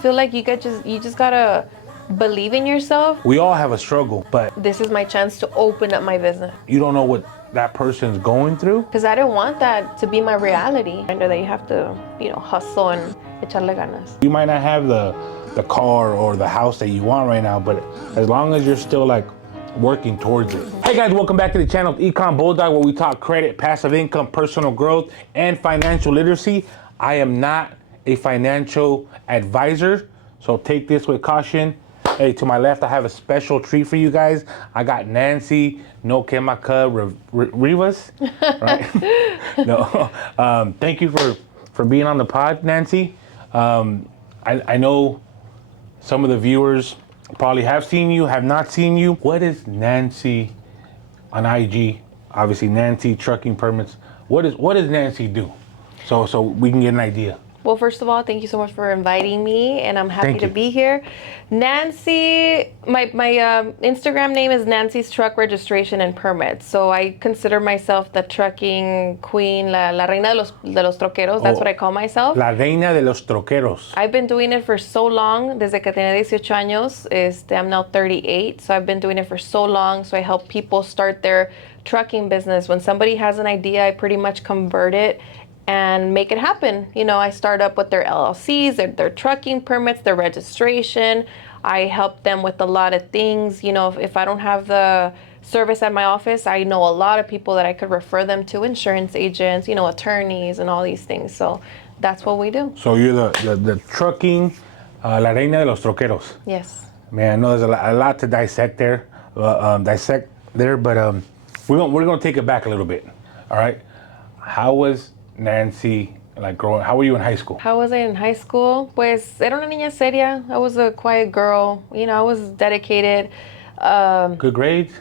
I feel like you just gotta believe in yourself. We all have a struggle, but This is my chance to open up my business. you don't know what that person's going through. Because I didn't want that to be my reality. I know that you have to, hustle and echarle ganas. You might not have the car or the house that you want right now, but as long as you're still like working towards it. Hey guys, welcome back to the channel of Econ Bulldog, where we talk credit, passive income, personal growth, and financial literacy. I am not a financial advisor, so take this with caution. Hey, to my left, I have a special treat for you guys. I got Nancy No Quemaca Rivas, right? No, thank you for being on the pod, Nancy. I know some of the viewers probably have seen you, have not seen you. What is Nancy on IG? Obviously, Nancy Trucking Permits. What does Nancy do? So we can get an idea. Well, first of all, thank you so much for inviting me, and I'm happy to be here. Nancy, my Instagram name is Nancy's Truck Registration and Permits. So I consider myself the trucking queen, la reina de los troqueros. That's what I call myself. La reina de los troqueros. I've been doing it for so long, desde que tenía 18 años. I'm now 38, so I've been doing it for so long. So I help people start their trucking business. When somebody has an idea, I pretty much convert it and make it happen. I start up with their LLCs, their trucking permits, their registration. I help them with a lot of things. If I don't have the service at my office, I know a lot of people that I could refer them to, insurance agents, attorneys, and all these things. So that's what we do. So you're the trucking, la reina de los troqueros. Yes. Man, I know there's a lot to dissect there, but we're gonna take it back a little bit. All right. How was Nancy growing? How were you in high school? How was I in high school? Pues era una niña seria. I was a quiet girl. I was dedicated. Good grades?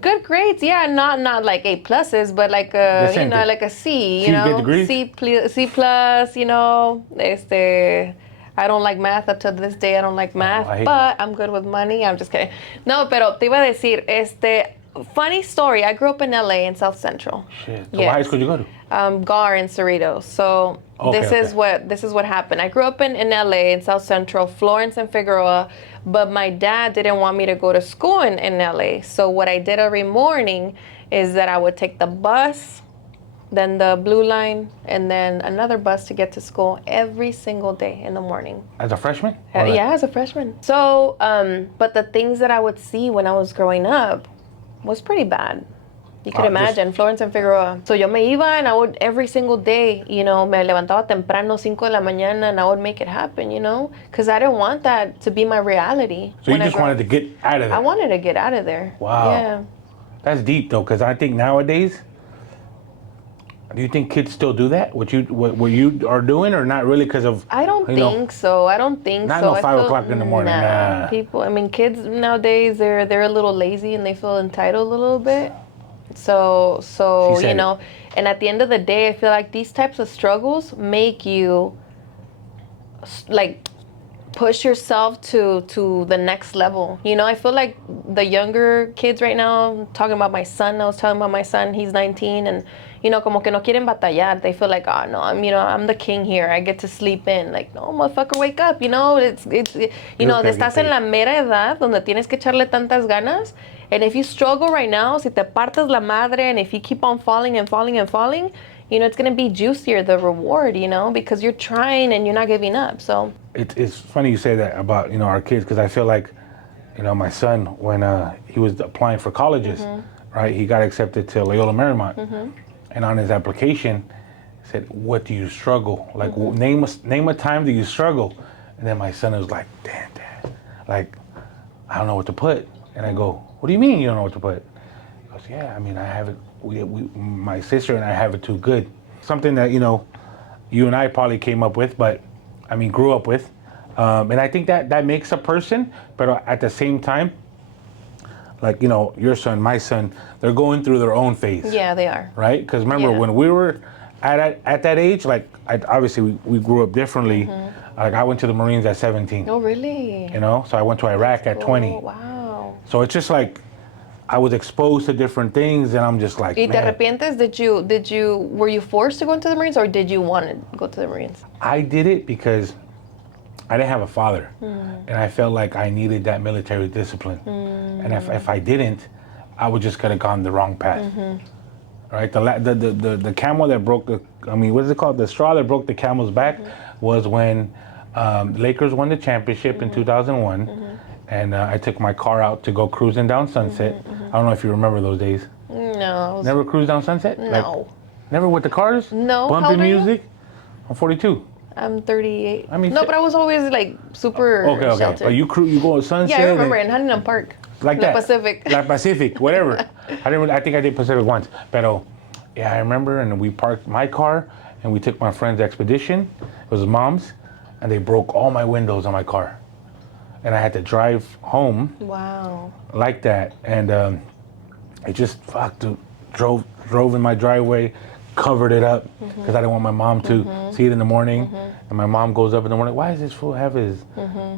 Good grades, yeah. Not like A pluses, but like like a C. Good degrees? C plus. I don't like math up to this day. I don't like math, but I'm good with money. I'm just kidding. No, pero te iba a decir, funny story. I grew up in LA in South Central. Shit. So what high school did you go to? GAR in Cerritos. So this is what happened. I grew up in LA in South Central, Florence and Figueroa, but my dad didn't want me to go to school in LA. So what I did every morning is that I would take the bus, then the blue line, and then another bus to get to school every single day in the morning. As a freshman? Yeah, as a freshman. So, but the things that I would see when I was growing up was pretty bad. You could imagine, Florence and Figueroa. So yo me iba, and I would every single day, me levantaba temprano, 5 de la mañana, and I would make it happen, because I didn't want that to be my reality. So you just wanted to get out of there? I wanted to get out of there. Wow. Yeah. That's deep though, because I think nowadays, do you think kids still do that? What you are doing, or not really because of? I don't think so. Not no 5 o'clock in the morning. Nah. People. Kids nowadays they're a little lazy and they feel entitled a little bit. So and at the end of the day, I feel like these types of struggles make you push yourself to the next level. I feel like the younger kids right now, talking about my son, I was telling about my son, he's 19, and como que no quieren batallar. They feel like, oh no, I'm the king here. I get to sleep in. Like, no, motherfucker, wake up. Estás en la mera edad donde tienes que echarle tantas ganas. And if you struggle right now, si te partes la madre, and if you keep on falling and falling and falling, it's going to be juicier, the reward, because you're trying and you're not giving up. So it's funny you say that about, our kids, because I feel like, my son, when he was applying for colleges, right, he got accepted to Loyola Marymount. And on his application, he said, what do you struggle? Like, name a time that you struggle. And then my son was like, damn, Dad, I don't know what to put. And I go, what do you mean you don't know what to put? He goes, yeah, I have it. My sister and I have it too good. Something that, you and I probably came up with, but grew up with. And I think that makes a person, but at the same time, your son, my son, they're going through their own phase. Yeah, they are. Right? Because remember, when we were at that age, obviously we grew up differently. I went to the Marines at 17. Oh, really? So I went to Iraq at 20. Wow. So it's just I was exposed to different things, and I'm just like, ¿Y te arrepientes? Were you forced to go into the Marines, or did you want to go to the Marines? I did it because I didn't have a father, and I felt like I needed that military discipline. And if I didn't, I would just could have gone the wrong path. Right? The camel that broke what is it called? The straw that broke the camel's back was when Lakers won the championship in 2001, and I took my car out to go cruising down Sunset. I don't know if you remember those days. No. Never cruised down Sunset? No. Like, never with the cars? No. Bumping music? I'm 42. I'm 38. I mean, no, but I was always like super okay. sheltered. But you go to Sunset. Yeah, I remember in Huntington Park. Like La that. Pacific. La Pacific, whatever. I think I did Pacific once. But yeah, I remember, and we parked my car, and we took my friend's expedition. It was mom's, and they broke all my windows on my car. And I had to drive home. Wow. Like that. And I just drove in my driveway, covered it up, because I didn't want my mom to see it in the morning. And my mom goes up in the morning, why does this fool have his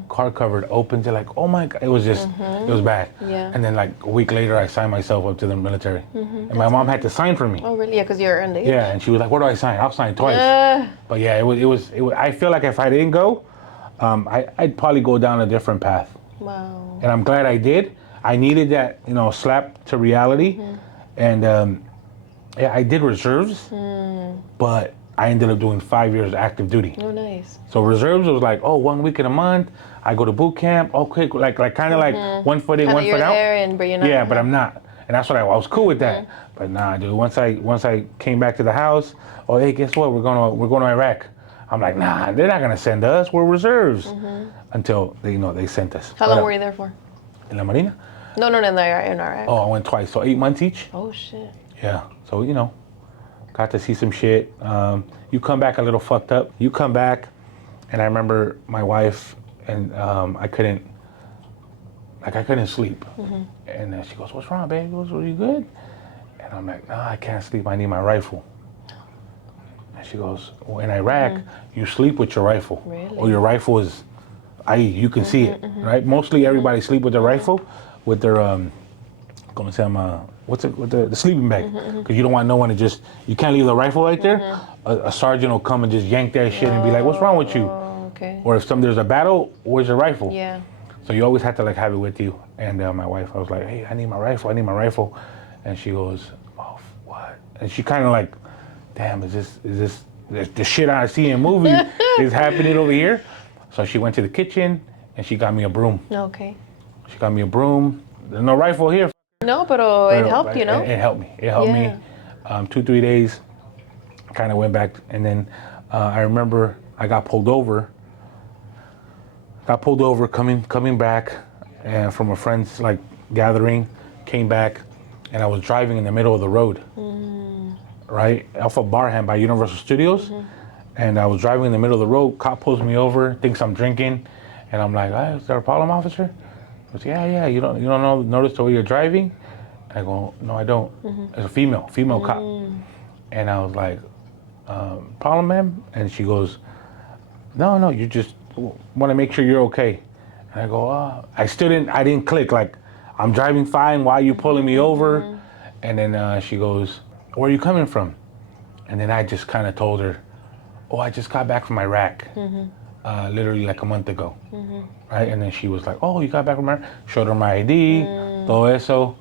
car covered? Opens it, like, oh my God. It was just, it was bad. Yeah. And then like a week later, I signed myself up to the military. And my mom had to sign for me. Oh, really? Yeah, because you're underage. Yeah, and she was like, where do I sign? I'll sign twice. But yeah, it was, I feel like if I didn't go, I'd probably go down a different path. Wow. And I'm glad I did. I needed that, slap to reality. And yeah, I did reserves, but I ended up doing 5 years active duty. Oh, nice. So reserves was like, 1 week in a month. I go to boot camp. Okay, like kind of like 1 foot in, 1 foot out. There, but you're not. Yeah, but I'm not, and that's what I was cool with that. But nah, dude. Once I came back to the house, hey, guess what? We're going to Iraq. I'm like, nah, they're not gonna send us. We're reserves. Until they sent us. How long were you there for? In La Marina? No, in Iraq. Oh, I went twice, so 8 months each. Oh shit. Yeah, so got to see some shit. You come back a little fucked up. You come back, and I remember my wife, and I couldn't sleep. And then she goes, "What's wrong, baby? Are you good?" And I'm like, "No, I can't sleep. I need my rifle." And she goes, "Well, in Iraq, you sleep with your rifle, Really? or your rifle is, you can see it, right? Mostly everybody sleep with their rifle, with their ¿cómo se llama? What's it? With the sleeping bag, because you don't want no one to you can't leave the rifle right there. A sergeant will come and just yank that shit and be like, "What's wrong with you?" Okay. Or if there's a battle, where's your rifle? Yeah. So you always have to have it with you. And my wife, I was like, "Hey, I need my rifle," and she goes, "Oh, what?" And she kind of damn, is this the shit I see in movies is happening over here? So she went to the kitchen and she got me a broom. Okay. She got me a broom. There's no rifle here. No, but it helped, It helped me. It helped me. 2-3 days, kind of went back. And then I remember I got pulled over. Coming back and from a friend's gathering, came back, and I was driving in the middle of the road, right? Off of Barham by Universal Studios. And I was driving in the middle of the road, cop pulls me over, thinks I'm drinking, and I'm like, "Hey, is there a problem, officer?" He goes, yeah, you don't notice the way you're driving? I go, "No, I don't." It's a female cop. And I was like, "Problem, ma'am?" And she goes, No, you just want to make sure you're okay. And I go, I didn't click, I'm driving fine, why are you pulling me over? And then she goes, "Where are you coming from?" And then I just kind of told her, I just got back from Iraq, literally a month ago, right? And then she was like, "Oh, you got back from Iraq?" Showed her my ID, todo eso.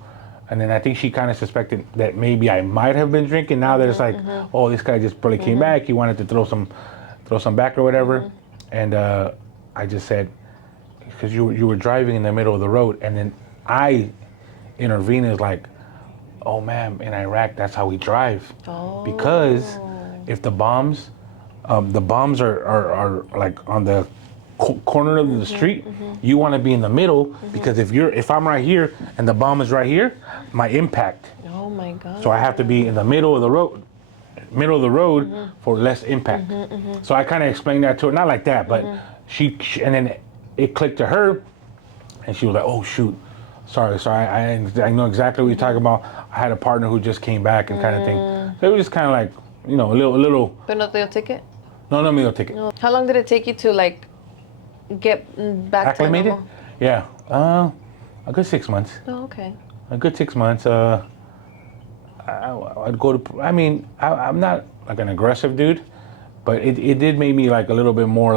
And then I think she kind of suspected that maybe I might have been drinking. Now that it's this guy just probably came back, he wanted to throw some back or whatever. And I just said, because you were driving in the middle of the road, and then I intervened as "Oh, ma'am, in Iraq, that's how we drive." Because if the bombs are on the corner of the street, you want to be in the middle, because if I'm right here and the bomb is right here, my impact. Oh my God. So I have to be in the middle of the road, for less impact. So I kind of explained that to her, not like that, but she and then it clicked to her, and she was like, "Oh shoot, sorry, I know exactly what you're talking about. I had a partner who just came back," and kind of thing. So it was just kind of a little. But no te dio ticket? No me dio ticket. No. How long did it take you to get back acclimated? to normal? Yeah, a good 6 months. Oh, okay. A good 6 months. I'd go to. I'm not an aggressive dude, but it did make me a little bit more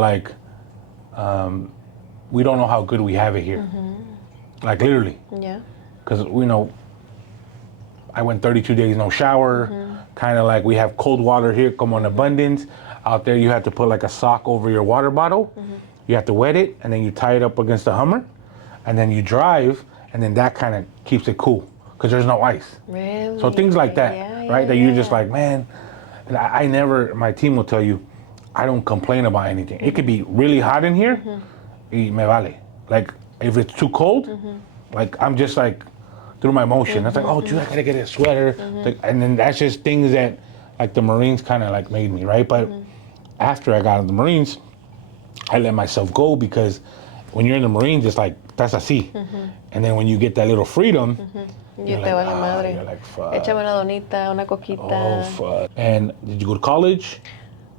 we don't know how good we have it here. Like literally. Yeah. Because, I went 32 days no shower. Kind of like we have cold water here, como in abundance. Out there, you have to put like a sock over your water bottle. You have to wet it, and then you tie it up against the Hummer, and then you drive, and then that kind of keeps it cool because there's no ice. Really? So things like that, right? That you're just like, man, and I never, my team will tell you, I don't complain about anything. It could be really hot in here, y me vale. Like, if it's too cold, like, I'm just like, through my motion. It's like, oh, dude, I gotta get a sweater. Like, and then that's just things that, like, the Marines kind of, like, made me, right? But after I got out of the Marines, I let myself go because when you're in the Marines, it's like, that's así. And then when you get that little freedom, you're like, you're like, fuck. Échame una donita, una coquita. Oh, fuck. And did you go to college?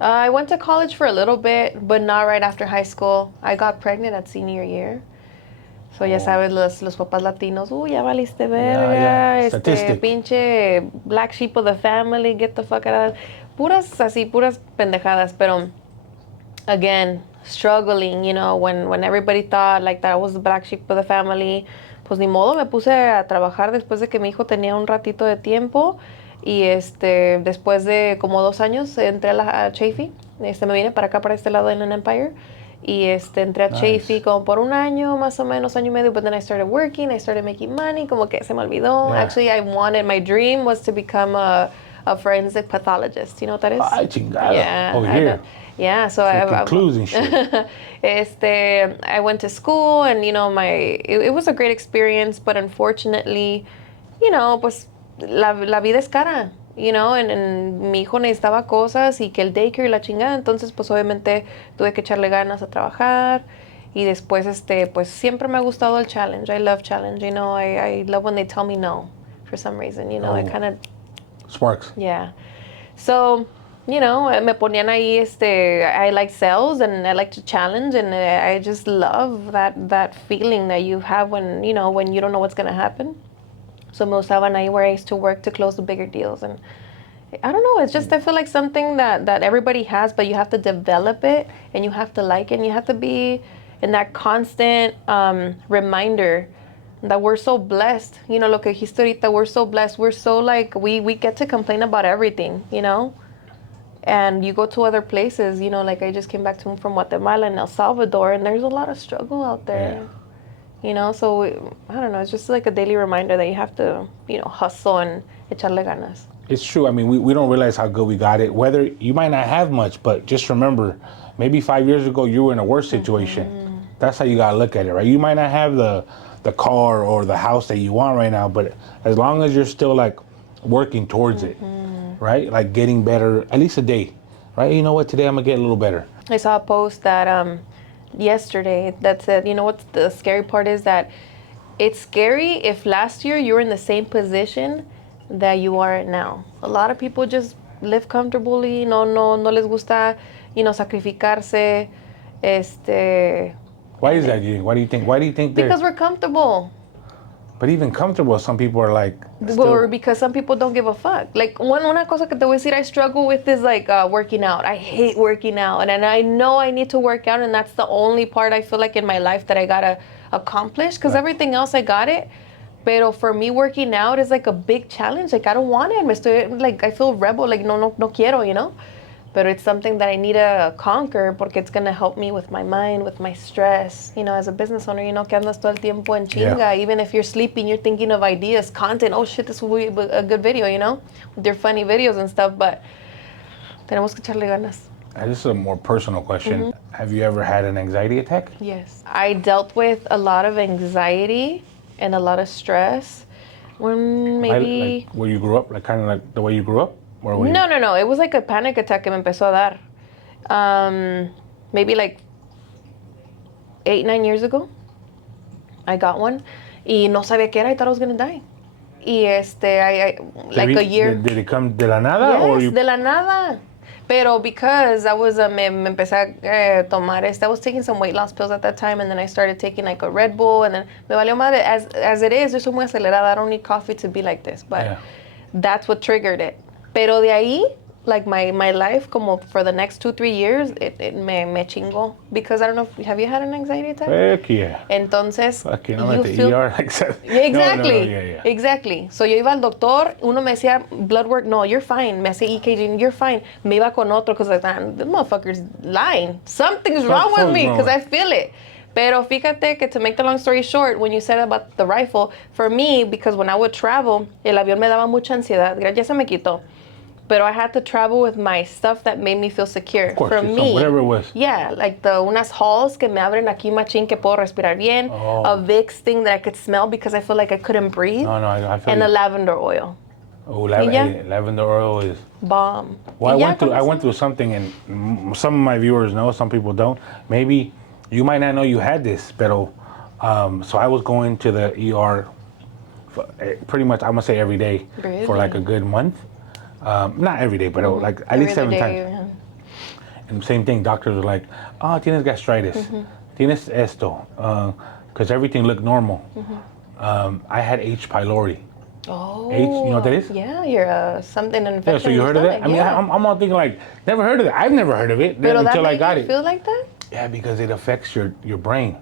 I went to college for a little bit, but not right after high school. I got pregnant at senior year. So ya sabes, los papás latinos, ya valiste verga, Statistic. Pinche black sheep of the family, get the fuck out of... Puras pendejadas, pero again, struggling, when everybody thought like that I was the black sheep of the family, pues ni modo, me puse a trabajar después de que mi hijo tenía un ratito de tiempo y después de como 2 años entré a Chafee, me vine para acá, para este lado en Empire. Y entré a Chafee como por 1 año, más o menos, 1 año y medio, but then I started working, I started making money, como que se me olvidó. Yeah. Actually, my dream was to become a forensic pathologist. You know what that is? Ay, chingada. Yeah. Over here. Yeah, so I clues and shit. I went to school and, it was a great experience, but unfortunately, pues la vida es cara. En mi hijo necesitaba cosas y que el daycare y la chingada, entonces pues obviamente tuve que echarle ganas a trabajar y después pues siempre me ha gustado el challenge. I love challenge, I love when they tell me no for some reason, I kind of... Sparks. Yeah. So, me ponían ahí, I like sales and I like to challenge and I just love that feeling that you have when you don't know what's going to happen. So me usaban ahí where I used to work to close the bigger deals. And I don't know, it's just, I feel like something that everybody has, but you have to develop it and you have to like it and you have to be in that constant reminder that we're so blessed. Lo que dijiste ahorita, we're so blessed. We're so like, we get to complain about everything, And you go to other places, like I just came back from Guatemala and El Salvador and there's a lot of struggle out there. Yeah. So I don't know, it's just like a daily reminder that you have to, hustle and echarle ganas. It's true. I mean, we don't realize how good we got it. Whether you might not have much, but just remember, maybe 5 years ago you were in a worse situation. That's how you gotta look at it, right? You might not have the car or the house that you want right now, but as long as you're still like working towards it, right? Like getting better, at least a day, right? You know what? Today I'm gonna get a little better. I saw a post that yesterday that said, what the scary part is, that it's scary if last year you were in the same position that you are now. A lot of people just live comfortably, no les gusta, sacrificarse, Why is that, Why do you think because we're comfortable. But even comfortable, some people are like... Or because some people don't give a fuck. Like, una cosa que te voy a decir I struggle with is like working out. I hate working out. And I know I need to work out, and that's the only part I feel like in my life that I gotta accomplish, because everything else I got it. Pero for me, working out is like a big challenge. Like, I don't want it. I feel rebel. Like, no quiero, But it's something that I need to conquer porque it's going to help me with my mind, with my stress. As a business owner, que andas todo el tiempo en chinga. Yeah. Even if you're sleeping, you're thinking of ideas, content. Oh, shit, this will be a good video, with your funny videos and stuff. But tenemos que echarle ganas. This is a more personal question. Have you ever had an anxiety attack? Yes. I dealt with a lot of anxiety and a lot of stress when maybe... Like where you grew up? Like kind of like the way you grew up? No. It was like a panic attack que me empezó a dar. Maybe like 8-9 years ago, I got one. Y no sabía qué era. I thought I was going to die. Y I like a year. Did it come de la nada? Yes, or you... de la nada. Pero because I was, me empecé a tomar I was taking some weight loss pills at that time, and then I started taking like a Red Bull, and then me valió madre. As it is, yo soy muy acelerada. I don't need coffee to be like this. But that's what triggered it. Pero de ahí, like my life, como for the next 2-3 years, it me chingó. Because I don't know, have you had an anxiety attack? Heck yeah. Entonces, Fucking, I'm at the ER like that. Yeah, exactly. No, yeah. Exactly. So yo iba al doctor, uno me decía blood work, no, you're fine. Me hacía EKG, you're fine. Me iba con otro because like, this motherfucker's lying. Something's wrong with me because I feel it. Pero fíjate que, to make the long story short, when you said about the rifle, for me, because when I would travel, el avión me daba mucha ansiedad. Ya se me quitó. But I had to travel with my stuff that made me feel secure. Of course, for me, whatever it was. Yeah, like unas halls que me abren aquí machín que puedo respirar bien. Oh. A Vicks thing that I could smell because I feel like I couldn't breathe. No, I feel and you. a lavender oil. Oh, lavender oil is bomb. Well, I went through something, and some of my viewers know, some people don't. Maybe you might not know you had this, pero so I was going to the ER pretty much, I'm gonna say every day for like a good month. Not every day, but like at least 7 times. Yeah. And same thing, doctors were like, oh, tienes gastritis, tienes esto, because everything looked normal. I had H. pylori. Oh. H, you know what that is? Yeah, you're something infection. Yeah, so you heard of that? I mean, I'm all thinking like, never heard of it. I've never heard of it until I got it. Feel like that? Yeah, because it affects your brain.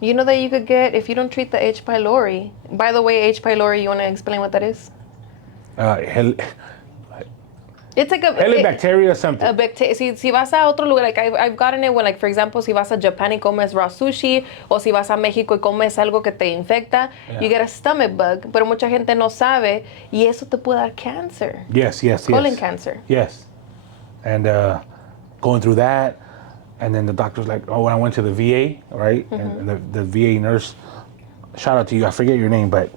You know that you could get, if you don't treat the H. pylori. By the way, H. pylori, you want to explain what that is? It's like a Helicobacteria or something. A bacteria. Si vas a otro lugar, like I've gotten it when, like, for example, si vas a Japan y comes raw sushi, o si vas a México y comes algo que te infecta, you get a stomach bug. Pero mucha gente no sabe, y eso te puede dar cancer. Yes. Colon cancer. Yes. And going through that, and then the doctor was like, oh, when I went to the VA, right? And the VA nurse, shout out to you, I forget your name, but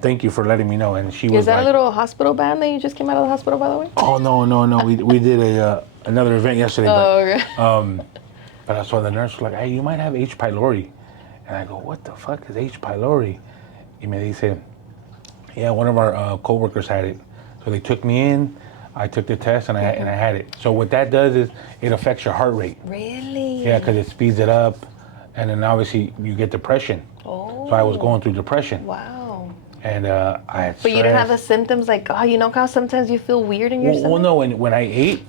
thank you for letting me know. And she was Is that like, a little hospital band that you just came out of the hospital, by the way? Oh, no. We did another event yesterday. But I saw the nurse was like, hey, you might have H. pylori. And I go, what the fuck is H. pylori? Y me dice, yeah, one of our coworkers had it. So they took me in, I took the test, and I had it. So what that does is it affects your heart rate. Really? Yeah, because it speeds it up, and then obviously you get depression. Oh. So I was going through depression. Wow. And I had stress. But you didn't have the symptoms like, oh, you know how sometimes you feel weird in your stomach? Well, no, when I ate,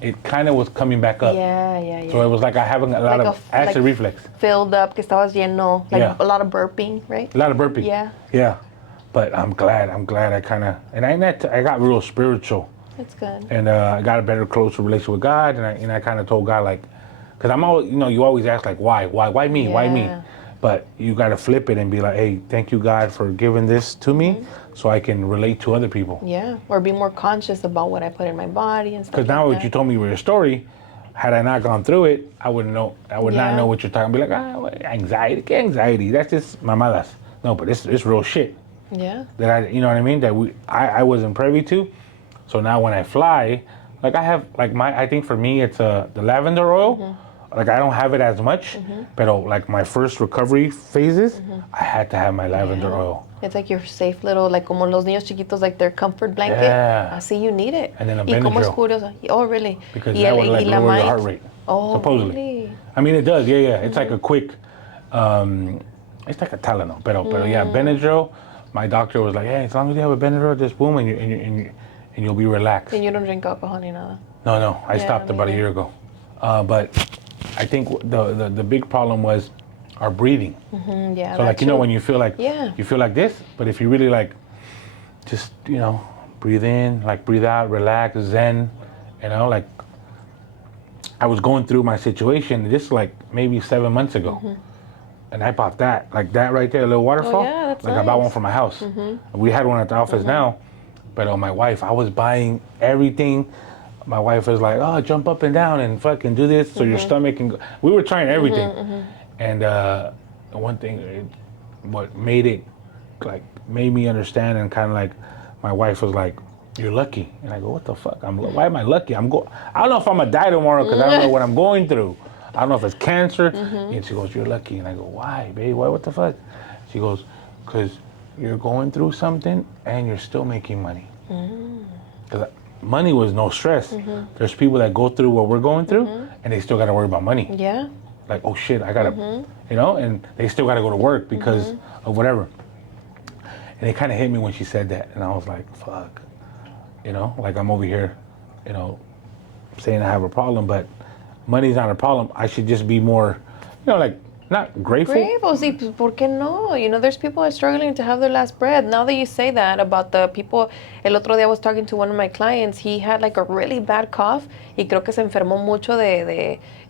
it kind of was coming back up. Yeah. So it was like I having a lot of acid reflux. Filled up, que estabas lleno, a lot of burping, right? A lot of burping. Yeah. But I'm glad I kind of, and I got real spiritual. That's good. And I got a better, closer relationship with God, and I kind of told God, like, because I'm always, you always ask, like, why me, why me? But you got to flip it and be like, hey, thank you, God, for giving this to me so I can relate to other people. Yeah, or be more conscious about what I put in my body and stuff. Because now what you told me with your story, had I not gone through it, I wouldn't know. I would not know what you're talking. Be like, anxiety. That's just mamadas. No, but it's real shit. Yeah. That you know what I mean? That I wasn't privy to. So now when I fly, like I have, like I think for me it's the lavender oil. Like I don't have it as much, but like my first recovery phases, I had to have my lavender oil. It's like your safe little, like como los niños chiquitos, like their comfort blanket. Yeah. Así you need it. And then a Y como es Benadryl. curioso. Oh, really? Because that would like lower your heart rate. Oh, supposedly. Really? I mean, it does. Yeah. It's like a quick, it's like a Tylenol. Pero yeah, Benadryl. My doctor was like, hey, as long as you have a Benadryl, just boom, and you'll be relaxed. And you don't drink alcohol ni nada. No. I stopped about a year ago. But I think the big problem was our breathing. Yeah. So like, when you feel like you feel like this, but if you really like just, breathe in, like breathe out, relax, zen, like I was going through my situation just like maybe 7 months ago. And I bought that, like that right there, a little waterfall. Oh, yeah, that's like nice. I bought one for my house. We had one at the office now, but my wife, I was buying everything. My wife was like, oh, jump up and down and fucking do this so your stomach can go. We were trying everything. And one thing, what made me understand, and kind of like, my wife was like, you're lucky. And I go, what the fuck? Why am I lucky? I don't know if I'm gonna die tomorrow because I don't know what I'm going through. I don't know if it's cancer. And she goes, you're lucky. And I go, why, babe? Why? What the fuck? She goes, because you're going through something and you're still making money. Because money was no stress. There's people that go through what we're going through and they still got to worry about money. Yeah. Like, oh shit, I got to, and they still got to go to work because of whatever. And it kind of hit me when she said that. And I was like, fuck. Like I'm over here you know, saying I have a problem, but money's not a problem. I should just be more, you know, like not grateful. Grateful, sí, pues, ¿por qué no? You know, there's people that are struggling to have their last breath. Now that you say that about the people, el otro día I was talking to one of my clients, he had like a really bad cough y creo que se enfermó mucho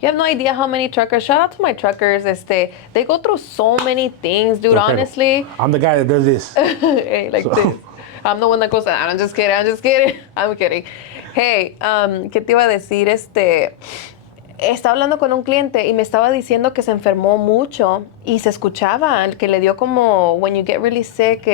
you have no idea how many truckers, shout out to my truckers, they go through so many things, dude, Okay. honestly. I'm the guy that does this. Hey, like So- this. I'm the one that goes, I'm just kidding. I'm kidding. Hey, ¿qué te iba a decir? Estaba hablando con un cliente y me estaba diciendo que se enfermó mucho y se escuchaba que le dio como when you get really sick,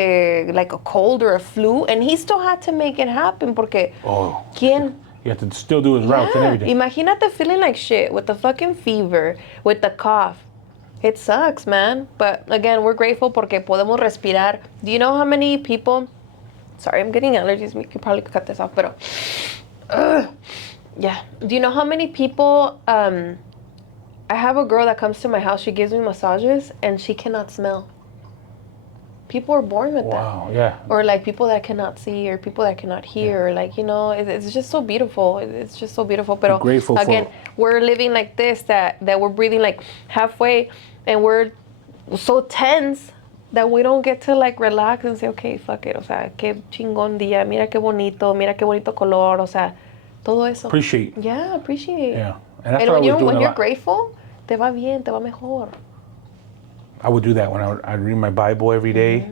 like a cold or a flu, and he still had to make it happen porque Oh, ¿quién? you have to still do his routes and everything. Imagínate feeling like shit with the fucking fever, with the cough. It sucks, man. But again, we're grateful porque podemos respirar. Do you know how many people? Sorry, I'm getting allergies. We could probably cut this off, pero. Yeah. Do you know how many people? I have a girl that comes to my house. She gives me massages, and she cannot smell. People are born with that. Wow, yeah. Or like people that cannot see, or people that cannot hear, or like, you know, it's just so beautiful. It's just so beautiful. But Grateful again, for- we're living like this, that we're breathing like halfway, and we're so tense that we don't get to like relax and say, okay, fuck it. O sea, qué chingón día. Mira qué bonito color. O sea, todo eso. Appreciate. Yeah, appreciate. Yeah. And that's And what I was doing when a you're lot. grateful, te va bien, te va mejor. I would do that when I'd read my Bible every day.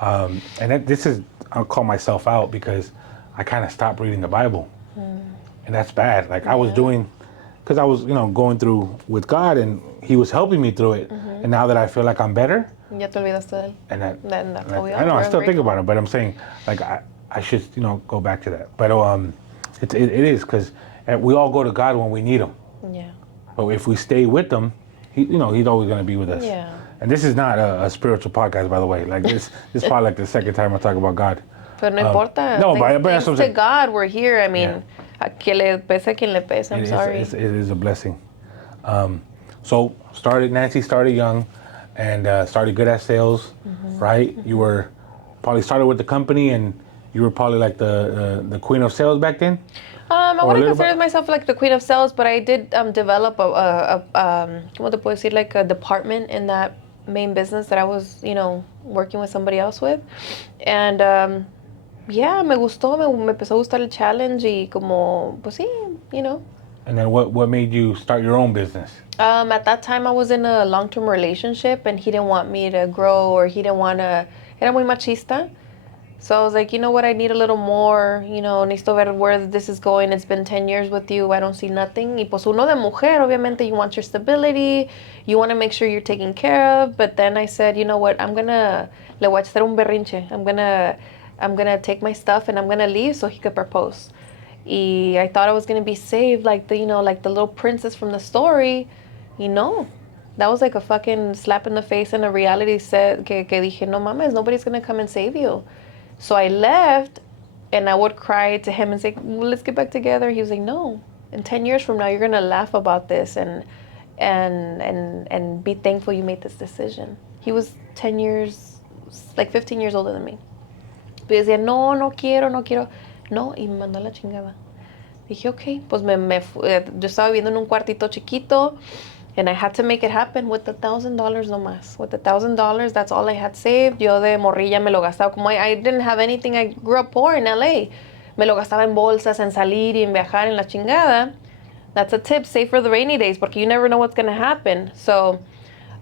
Mm-hmm. And I'll call myself out because I kind of stopped reading the Bible. And that's bad. Like I was doing, because I was, you know, going through with God and he was helping me through it. And now that I feel like I'm better, Ya te olvidaste de él. and That's and what we I are. know I We're still think grateful. about it, but I'm saying like I should, you know, go back to that. But it is because we all go to God when we need him. Yeah. But if we stay with him, he's always going to be with us. Yeah. And this is not a spiritual podcast, by the way. Like this is probably like the second time I talk about God. Pero no importa. no, but that's Thanks what I'm to saying. God, we're here. I mean, a que le pese a quien le pese. I'm sorry. It is a blessing. So Nancy started young and started good at sales, right? You were probably started with the company and you were probably like the queen of sales back then? I Or a wouldn't little consider bit- myself like the queen of sales, but I did develop ¿cómo te puedo decir? Like a department in that main business that I was, you know, working with somebody else with. And yeah, me gustó, me empezó a gustar el challenge y como, pues sí, you know. And then what made you start your own business? At that time, I was in a long-term relationship, and he didn't want me to grow, or he didn't want to. Era muy machista. So I was like, you know what? I need a little more. You know, necesito ver where this is going. It's been 10 years with you. I don't see nothing. Y pues uno de mujer, obviamente, you want your stability. You want to make sure you're taken care of. But then I said, you know what? Le voy a hacer un berrinche. I'm gonna take my stuff and I'm gonna leave so he could propose. Y I thought I was gonna be saved, like the little princess from the story. You know, that was like a fucking slap in the face, and a reality set que dije, no mames, nobody's gonna come and save you. So I left, and I would cry to him and say, well, let's get back together. He was like, no. In 10 years from now, you're gonna laugh about this and be thankful you made this decision. He was 10 years, like 15 years older than me. Pero decía, no quiero. No, y me mandó a la chingada. Dije, ok, pues yo estaba viviendo en un cuartito chiquito, and I had to make it happen with $1,000 nomás. With $1,000, that's all I had saved. Yo de morrilla me lo gastaba. Como I didn't have anything, I grew up poor in LA. Me lo gastaba en bolsas, en salir y en viajar en la chingada. That's a tip, save for the rainy days, porque you never know what's going to happen. So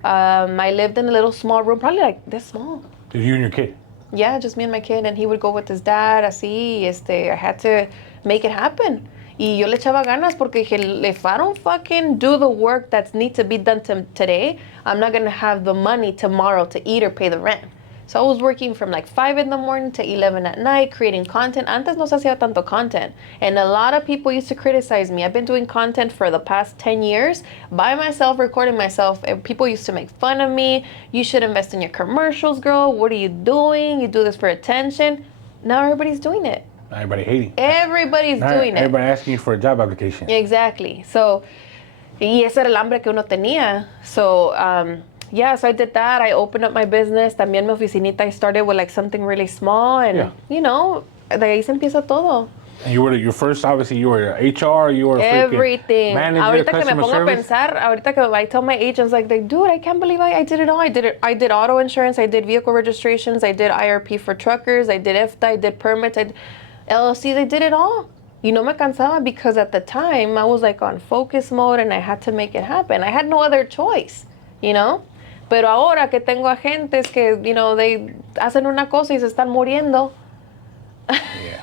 I lived in a little small room, probably like this small. Just you and your kid? Yeah, just me and my kid, and he would go with his dad, así, I had to make it happen. Y yo le echaba ganas porque dije, if I don't fucking do the work that needs to be done today, I'm not going to have the money tomorrow to eat or pay the rent. So I was working from like 5 in the morning to 11 at night, creating content. Antes no se hacía tanto content. And a lot of people used to criticize me. I've been doing content for the past 10 years by myself, recording myself. And people used to make fun of me. You should invest in your commercials, girl. What are you doing? You do this for attention. Now everybody's doing it. Everybody hating. Everybody's doing it. Everybody asking you for a job application. Exactly. So, y ese era el hambre que uno tenía. So, yeah, so I did that. I opened up my business. También mi oficinita, I started with like something really small. And, you know, de ahí se empieza todo. And you were your first, obviously, you were HR, you were a freaking Everything. manager, Ahorita que me customer pongo a service. pensar, ahorita que I tell my agents, like, dude, I can't believe I did it all. I did auto insurance, I did vehicle registrations, I did IRP for truckers, I did IFTA, I did permits, I did LLCs, I did it all. Y no me cansaba because at the time I was like on focus mode and I had to make it happen. I had no other choice, you know? Pero ahora que tengo agentes que, you know, they hacen una cosa y se están muriendo. Yeah.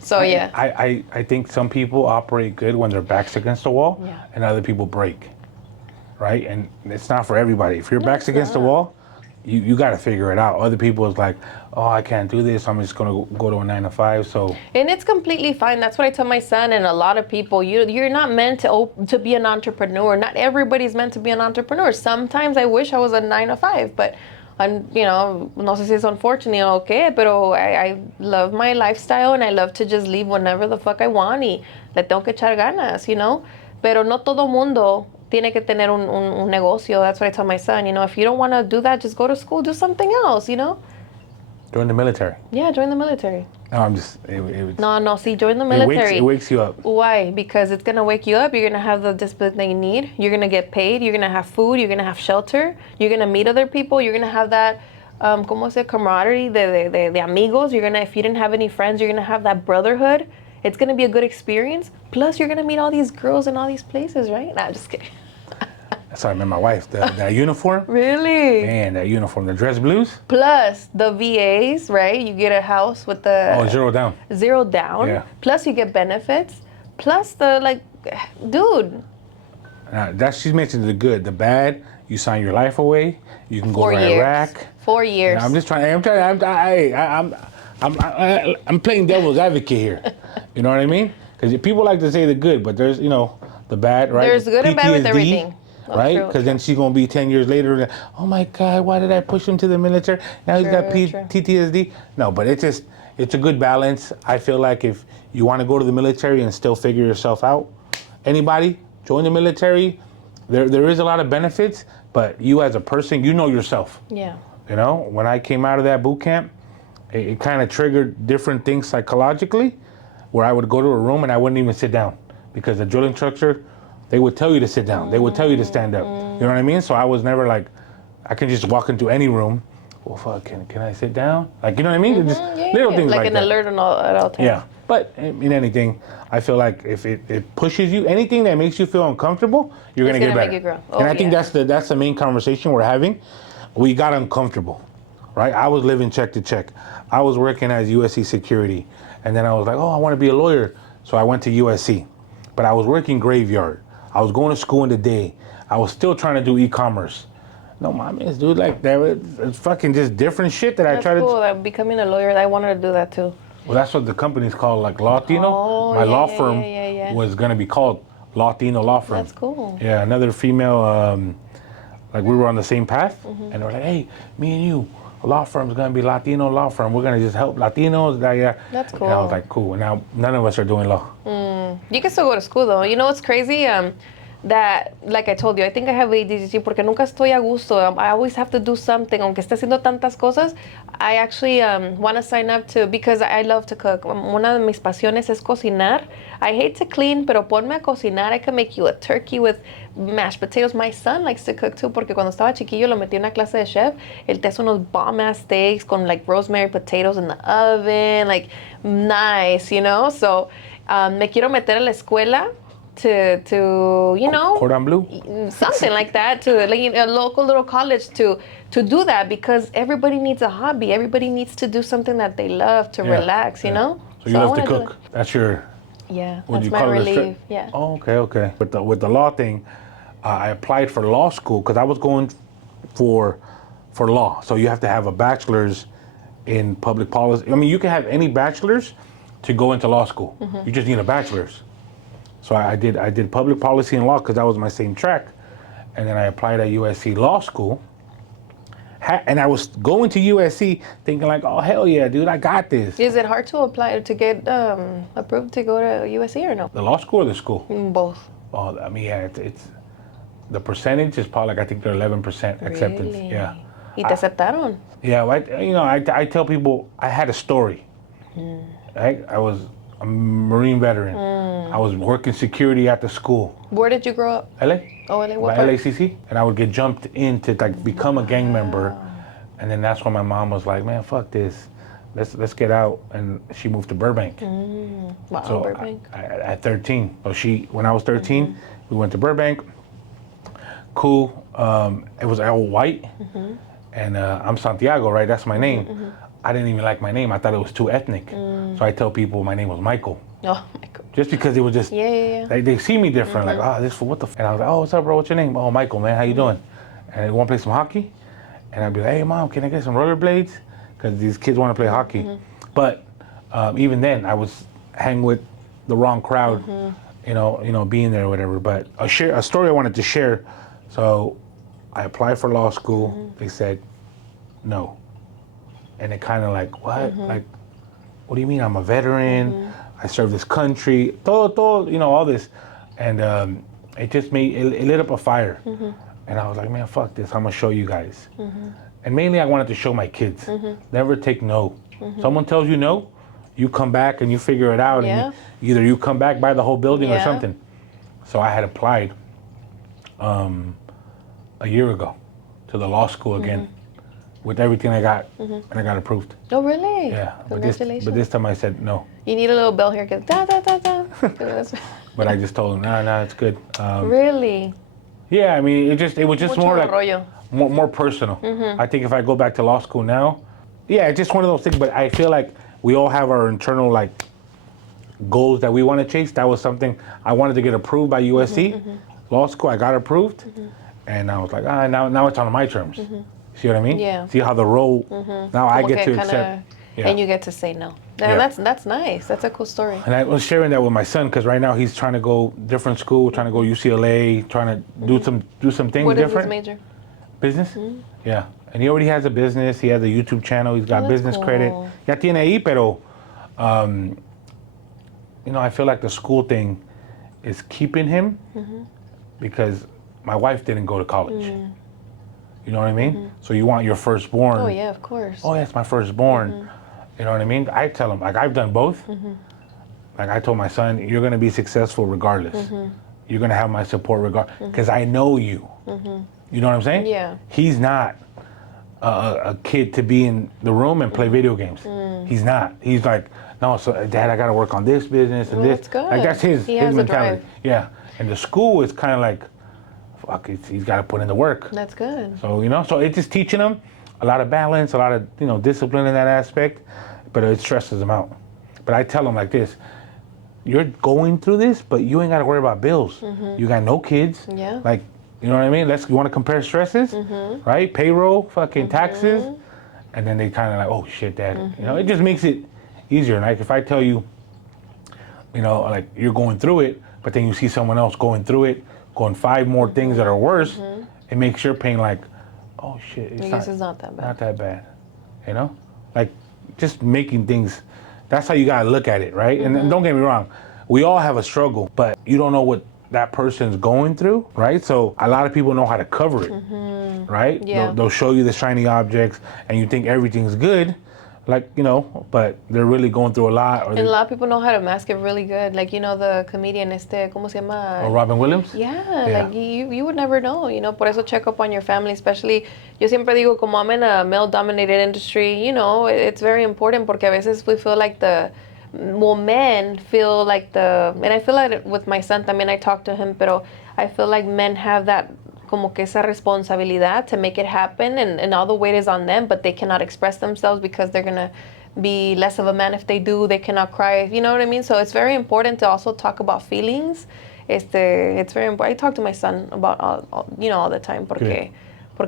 So yeah. I think some people operate good when their back's against the wall, Yeah. and other people break, right? And it's not for everybody. If your back's against the wall, you got to figure it out. Other people is like, oh, I can't do this. I'm just gonna go to a 9 to 5. So. And it's completely fine. That's what I tell my son and a lot of people. You're not meant to be an entrepreneur. Not everybody's meant to be an entrepreneur. Sometimes I wish I was a 9 to 5, but. And, you know, no sé si es unfortunate o qué, pero I love my lifestyle and I love to just leave whenever the fuck I want y le tengo que echar ganas, you know? Pero no todo mundo tiene que tener un negocio. That's what I tell my son, you know, if you don't want to do that, just go to school, do something else, you know? Join the military. Yeah, join the military. No, I'm just. No, see, join the military. It wakes you up. Why? Because it's going to wake you up. You're going to have the discipline that you need. You're going to get paid. You're going to have food. You're going to have shelter. You're going to meet other people. You're going to have that, ¿cómo se camaraderie de amigos. You're going to, if you didn't have any friends, you're going to have that brotherhood. It's going to be a good experience. Plus, you're going to meet all these girls in all these places, right? Nah, just kidding. That's how I met my wife. That uniform. Really? Man, that uniform, the dress blues. Plus the VAs, right? You get a house with the 0 down. 0 down. Yeah. Plus you get benefits. Plus the dude. That she's mentioned the good, the bad. You sign your life away. You can go 4 to years. Iraq. 4 years. You know, I'm just trying. I'm playing devil's advocate here. You know what I mean? Because people like to say the good, but there's the bad, right? There's good and bad with PTSD, everything. Right? Because then she's gonna be 10 years later. Oh my God, why did I push him to the military? Now he's got PTSD. No, but it's a good balance. I feel like if you want to go to the military and still figure yourself out, anybody join the military. There is a lot of benefits, but you as a person, you know yourself. Yeah. You know, when I came out of that boot camp, it kind of triggered different things psychologically, where I would go to a room and I wouldn't even sit down because the drill instructor, they would tell you to sit down. They would tell you to stand up. You know what I mean? So I was never like, I can just walk into any room. Well, fuck, can I sit down? Like, you know what I mean? Just little things like an that. alert at all times. Yeah, but in anything, I feel like if it pushes you, anything that makes you feel uncomfortable, you're gonna get better. Make you grow. And I think that's the main conversation we're having. We got uncomfortable, right? I was living check to check. I was working as USC security, and then I was like, oh, I want to be a lawyer, so I went to USC, but I was working graveyard. I was going to school in the day. I was still trying to do e-commerce. No, my man, dude, like that. It's fucking just different shit that I tried cool. to. Like, becoming a lawyer, I wanted to do that too. Well, that's what the company's called, like Latino. My law firm was gonna be called Latino Law Firm. That's cool. Yeah, another female. Like we were on the same path, and they were like, "Hey, me and you, a law firm's gonna be Latino law firm. We're gonna just help Latinos." That's cool. And I was like, "Cool." And now none of us are doing law. You can still go to school though. You know what's crazy? That, like I told you, I think I have ADHD porque nunca estoy a gusto. I always have to do something. Aunque esté haciendo tantas cosas, I actually want to sign up to, because I love to cook. Una de mis pasiones es cocinar. I hate to clean, pero ponme a cocinar. I can make you a turkey with mashed potatoes. My son likes to cook too, porque cuando estaba chiquillo lo metí en una clase de chef. Él te hace unos bomb-ass steaks con like rosemary potatoes in the oven, like nice, you know? So, me quiero meter a la escuela to you know, Cordon bleu, something like that, to like a local little college to do that, because everybody needs a hobby. Everybody needs to do something that they love to relax, you know. So you love to cook. That's your that's my relief. Yeah. Oh, okay. With the law thing, I applied for law school because I was going for law. So you have to have a bachelor's in public policy. I mean, you can have any bachelor's to go into law school. You just need a bachelor's. So I did public policy and law because that was my same track, and then I applied at USC Law School. And I was going to USC thinking like, oh hell yeah, dude, I got this. Is it hard to apply to get approved to go to USC or no? The law school or the school? Both. Oh, I mean, yeah, it's the percentage is probably like I think they're 11% acceptance. Really? Yeah. ¿Y te aceptaron? Yeah, I tell people I had a story. I was a Marine veteran. I was working security at the school. Where did you grow up? LA? Oh, LA, what By part? LACC. And I would get jumped in to like become a gang member. And then that's when my mom was like, man, fuck this. Let's get out. And she moved to Burbank. Wow, So Burbank. at 13. So when I was 13, we went to Burbank. Cool. It was all white. And I'm Santiago, right? That's my name. I didn't even like my name. I thought it was too ethnic. So I tell people my name was Michael. Oh, Michael. Just because it was just, Yeah. they see me different. Like, oh, this for what the f-? And I was like, oh, what's up, bro? What's your name? Oh, Michael, man. How you doing? And they want to play some hockey? And I'd be like, hey, Mom, can I get some rollerblades? Because these kids want to play hockey. But even then, I was hanging with the wrong crowd, you know, being there or whatever. But a story I wanted to share. So I applied for law school. They said, no. And it kind of like, what? Like, what do you mean? I'm a veteran. I serve this country. Todo, you know, all this. And it just it lit up a fire. And I was like, man, fuck this. I'm going to show you guys. And mainly I wanted to show my kids. Never take no. Someone tells you no, you come back and you figure it out. And either you come back, buy the whole building or something. So I had applied a year ago to the law school again. With everything I got, and I got approved. Oh, really? Yeah. Congratulations. But this time I said no. You need a little bell here, because da, da, da, da. But I just told him, no, it's good. Really? Yeah, I mean, it was just Mucho more like rollo. more personal. I think if I go back to law school now, yeah, it's just one of those things. But I feel like we all have our internal like goals that we want to chase. That was something I wanted to get approved by USC law school. I got approved, and I was like, now it's on my terms. See what I mean? Yeah. See how the role now I get to accept. Yeah. And you get to say no. That's nice. That's a cool story. And I was sharing that with my son because right now he's trying to go different school, trying to go UCLA, trying to do some things What is different. his major? Business? Yeah. And he already has a business. He has a YouTube channel. He's got that's business cool. credit. Ya tiene ahí, pero you know, I feel like the school thing is keeping him because my wife didn't go to college. You know what I mean? So you want your firstborn. Oh, yeah, of course. Oh, yeah, it's my firstborn. You know what I mean? I tell him, like, I've done both. Like, I told my son, you're going to be successful regardless. You're going to have my support regardless. Because I know you. You know what I'm saying? Yeah. He's not a kid to be in the room and play video games. He's not. He's like, no, so Dad, I got to work on this business and this. That's good. Like, that's his has mentality. a drive. Yeah. And the school is kind of like, fuck, he's got to put in the work. That's good. So, you know, so it's just teaching them a lot of balance, a lot of, you know, discipline in that aspect, but it stresses them out. But I tell them like this, you're going through this, but you ain't got to worry about bills. You got no kids. Yeah. Like, you know what I mean? You want to compare stresses, right? Payroll, fucking taxes. And then they kind of like, oh shit, Dad. You know, it just makes it easier. Like if I tell you, you know, like you're going through it, but then you see someone else going through it, going 5 more things that are worse, it makes your pain like, oh shit, I guess it's not that bad. Not that bad, you know? Like just making things, that's how you gotta look at it, right? And don't get me wrong, we all have a struggle, but you don't know what that person's going through, right? So a lot of people know how to cover it, right? Yeah. They'll show you the shiny objects and you think everything's good, like, you know, but they're really going through a lot. And a lot of people know how to mask it really good. Like, you know, the comedian, ¿cómo se llama? Or Robin Williams? Yeah, like you would never know, you know, por eso check up on your family, especially, yo siempre digo, como I'm in a male-dominated industry, you know, it's very important porque a veces we feel like men feel like and I feel like with my son también, I talk to him, pero I feel like men have that como que esa responsabilidad to make it happen and all the weight is on them, but they cannot express themselves because they're going to be less of a man if they do. They cannot cry, you know what I mean? So it's very important to also talk about feelings. It's very important. I talk to my son about all the time porque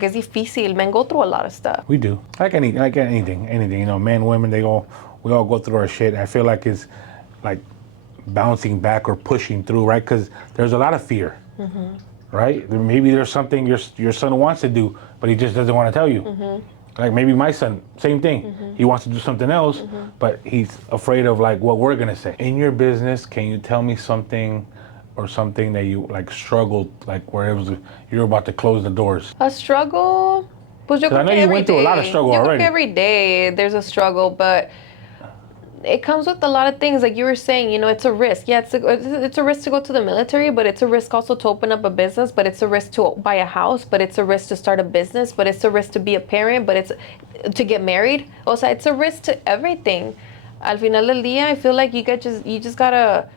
es difícil. Men go through a lot of stuff. We do. Like anything. You know, men, women, we all go through our shit. I feel like it's like bouncing back or pushing through, right? Because there's a lot of fear. Right? Maybe there's something your son wants to do, but he just doesn't want to tell you. Like maybe my son, same thing. He wants to do something else, but he's afraid of like what we're gonna say. In your business, can you tell me something that you like struggled, like where it was you're about to close the doors? A struggle? Pues yo creo I know que you every went through a lot of struggle yo already. Creo que every day there's a struggle, but it comes with a lot of things. Like you were saying, you know, it's a risk. Yeah, it's a risk to go to the military, but it's a risk also to open up a business, but it's a risk to buy a house, but it's a risk to start a business, but it's a risk to be a parent, but it's to get married. O sea, it's a risk to everything. Al final del día, I feel like you just gotta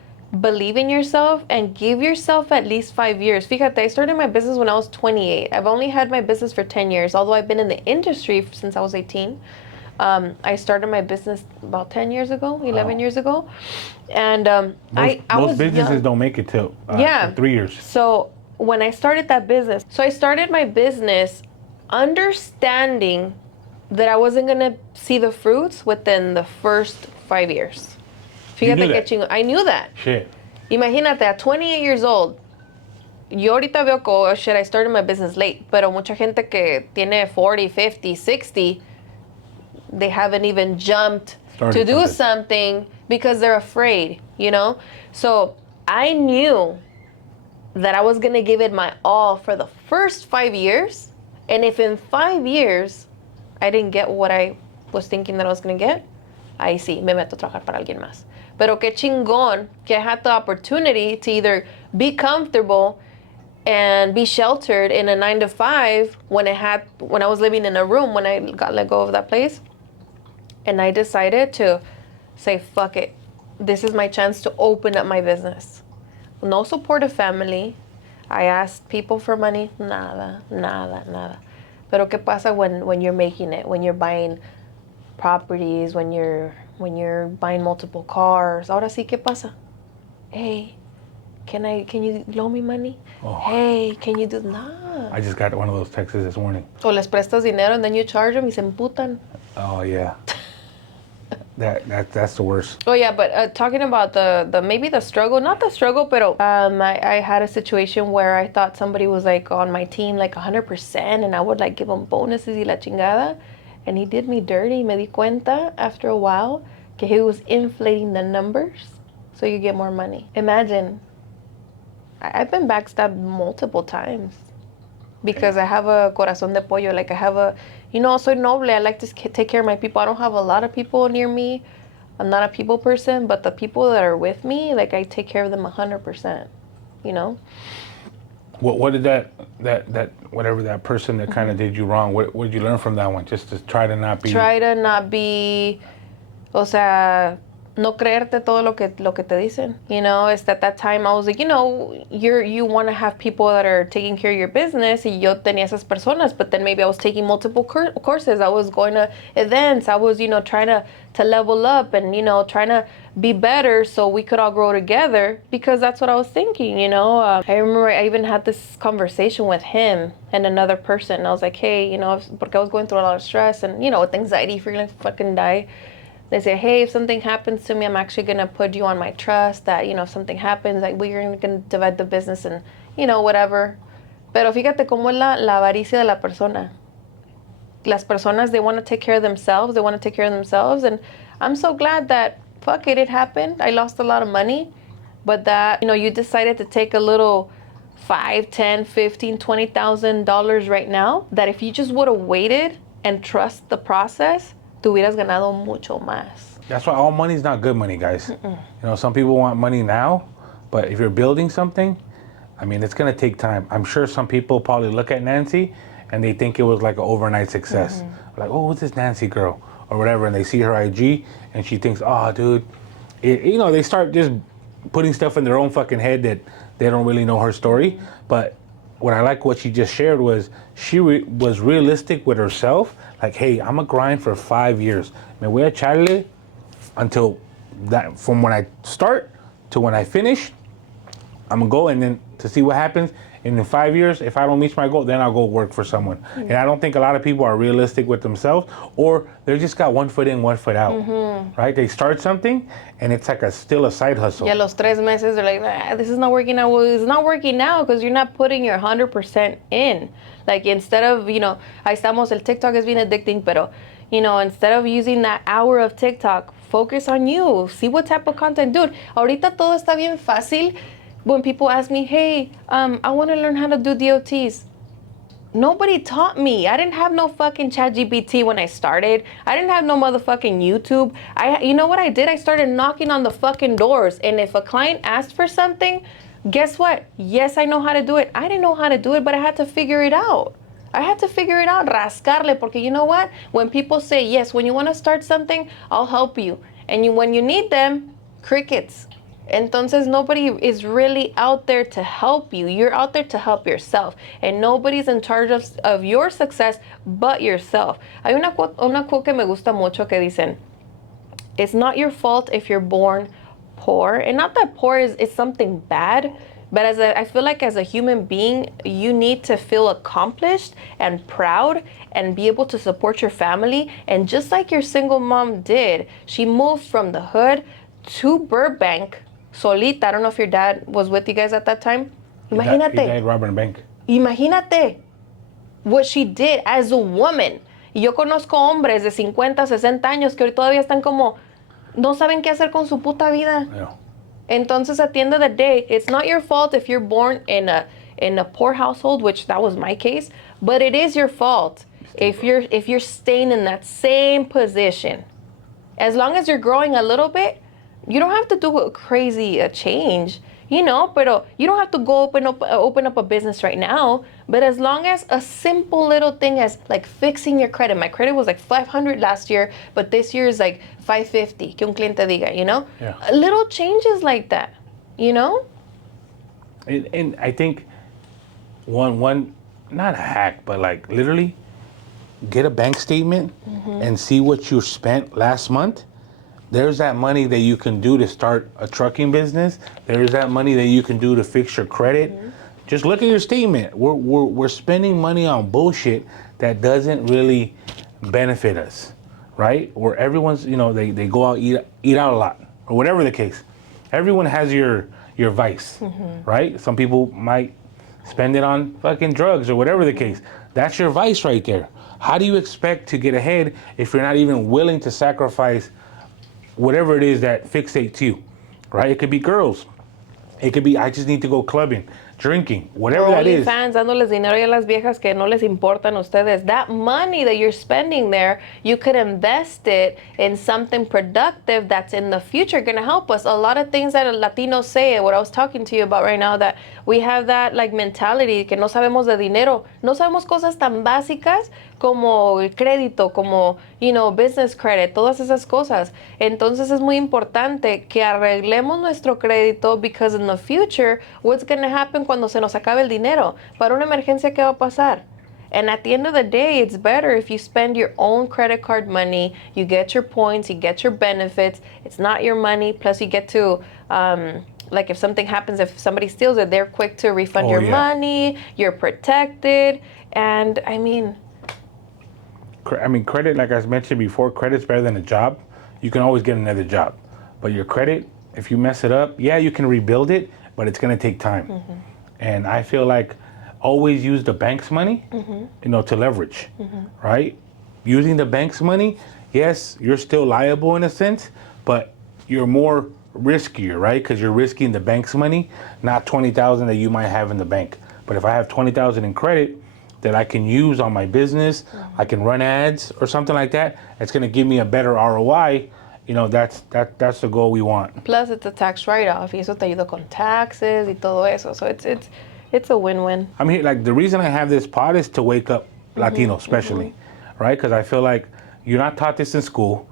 believe in yourself and give yourself at least 5 years. Fíjate, I started my business when I was 28. I've only had my business for 10 years, although I've been in the industry since I was 18. I started my business about 10 years ago, 11 years ago. And most businesses young. Don't make it till 3 years. So when I started that business, I started my business understanding that I wasn't going to see the fruits within the first 5 years. Fíjate que chingo. I knew that. Shit. Imagínate, at 28 years old, yo ahorita veo que, oh shit, I started my business late. Pero mucha gente que tiene 40, 50, 60, they haven't even jumped to do something because they're afraid, you know? So I knew that I was going to give it my all for the first 5 years. And if in 5 years I didn't get what I was thinking that I was going to get, ahí sí, me meto a trabajar para alguien más. Pero qué chingón que I had the opportunity to either be comfortable and be sheltered in a 9-to-5 when I was living in a room when I got let go of that place. And I decided to say, fuck it. This is my chance to open up my business. No supportive family. I asked people for money. Nada. Pero ¿qué pasa when you're making it? When you're buying properties, when you're buying multiple cars? Ahora sí, ¿qué pasa? Hey, can you loan me money? Oh. Hey, can you do... Nah. I just got one of those texts this morning. O les prestas dinero and then you charge them y se emputan. Oh, yeah. That's the worst. Oh yeah, but talking about the maybe the struggle, not the struggle, but I had a situation where I thought somebody was like on my team like 100%, and I would like give them bonuses y la chingada, and he did me dirty. Me di cuenta after a while que he was inflating the numbers so you get more money. Imagine, I've been backstabbed multiple times because I have a corazón de pollo. Like I have a, you know, soy noble. I like to take care of my people. I don't have a lot of people near me. I'm not a people person, but the people that are with me, like I take care of them 100%, you know? What did that whatever that person that kind of did you wrong, what did you learn from that one? Just to try to not be, o sea, no creerte todo lo que te dicen. You know, it's at that time I was like, you know, you want to have people that are taking care of your business, y yo tenía esas personas, but then maybe I was taking multiple courses. I was going to events. I was, you know, trying to level up and, you know, trying to be better so we could all grow together, because that's what I was thinking, you know. I remember I even had this conversation with him and another person. I was like, hey, you know, porque I was going through a lot of stress and, you know, with anxiety, if you're going to fucking die. They say, hey, if something happens to me, I'm actually going to put you on my trust that, you know, if something happens, like, we're going to divide the business and, you know, whatever. Pero fíjate cómo es la avaricia de la persona. Las personas, they want to take care of themselves. They want to take care of themselves. And I'm so glad that, fuck it happened. I lost a lot of money. But that, you know, you decided to take a little $5, $10, $15, $20,000 right now, that if you just would have waited and trust the process, tú hubieras ganado mucho más. That's why all money's not good money, guys. You know, some people want money now, but if you're building something, I mean, it's gonna take time. I'm sure some people probably look at Nancy and they think it was like an overnight success. Like, oh, who's this Nancy girl? Or whatever, and they see her IG and she thinks, oh, dude. You know, they start just putting stuff in their own fucking head that they don't really know her story. But what I like what she just shared was she was realistic with herself. Like, hey, I'm gonna grind for 5 years. Me voy a echarle until that, from when I start to when I finish, I'm gonna go, and then to see what happens. And in 5 years, if I don't reach my goal, then I'll go work for someone. And I don't think a lot of people are realistic with themselves, or they just got 1 foot in, 1 foot out, right? They start something, and it's like still a side hustle. Y a los 3 meses, they're like, this is not working out. Well, it's not working now because you're not putting your 100% in. Like, instead of, you know, ahí estamos, el TikTok is being addicting, pero, you know, instead of using that hour of TikTok, focus on you. See what type of content. Dude, ahorita todo está bien fácil. When people ask me, hey, I want to learn how to do DOTs. Nobody taught me. I didn't have no fucking ChatGPT when I started. I didn't have no motherfucking YouTube. You know what I did? I started knocking on the fucking doors. And if a client asked for something, guess what? Yes, I know how to do it. I didn't know how to do it, but I had to figure it out. I had to figure it out, rascarle, porque you know what? When people say, yes, when you want to start something, I'll help you. And when you need them, crickets. Entonces nobody is really out there to help you. You're out there to help yourself. And nobody's in charge of your success but yourself. Hay una quote que me gusta mucho que dicen, it's not your fault if you're born poor. And not that poor is something bad, but I feel like as a human being, you need to feel accomplished and proud and be able to support your family. And just like your single mom did, she moved from the hood to Burbank, solita. I don't know if your dad was with you guys at that time. Imagínate. He died robbing a bank. Imagínate what she did as a woman. Y yo conozco hombres de 50, 60 años que hoy todavía están como, no saben qué hacer con su puta vida. Yeah. Entonces, at the end of the day, it's not your fault if you're born in a poor household, which that was my case, but it is your fault if you're staying in that same position. As long as you're growing a little bit, you don't have to do a crazy change, pero you don't have to go open up a business right now. But as long as a simple little thing as like fixing your credit. My credit was like 500 last year, but this year is like 550. Que un cliente diga, Yeah. Little changes like that, And I think one not a hack, but like literally get a bank statement and see what you spent last month. There's that money that you can do to start a trucking business. There's that money that you can do to fix your credit. Just look at your statement. We're spending money on bullshit that doesn't really benefit us, right? Where everyone's, they go out, eat out a lot, or whatever the case. Everyone has your vice, right? Some people might spend it on fucking drugs or whatever the case. That's your vice right there. How do you expect to get ahead if you're not even willing to sacrifice whatever it is that fixates you, right? It could be girls. It could be, I just need to go clubbing, drinking, whatever that is. OnlyFans, dándoles dinero a las viejas que no les importan ustedes. That money that you're spending there, you could invest it in something productive that's in the future going to help us. A lot of things that Latinos say, what I was talking to you about right now, that we have that like mentality que no sabemos de dinero. No sabemos cosas tan básicas como el crédito, como, business credit, todas esas cosas. Entonces es muy importante que arreglemos nuestro crédito because in the future, what's going to happen cuando se nos acabe el dinero? Para una emergencia, ¿qué va a pasar? And at the end of the day, it's better if you spend your own credit card money, you get your points, you get your benefits, it's not your money, plus you get to, like if something happens, if somebody steals it, they're quick to refund your money, you're protected, and credit, like I mentioned before, credit's better than a job. You can always get another job. But your credit, if you mess it up, you can rebuild it, but it's going to take time. And I feel like always use the bank's money, to leverage, right? Using the bank's money, yes, you're still liable in a sense, but you're more riskier, right? Because you're risking the bank's money, not $20,000 that you might have in the bank. But if I have $20,000 in credit that I can use on my business, I can run ads or something like that, it's going to give me a better ROI. That's the goal we want. Plus, it's a tax write-off. Y eso te ayuda con taxes y todo eso. So it's a win-win. I mean, like the reason I have this pod is to wake up Latinos, especially, right? Because I feel like you're not taught this in school.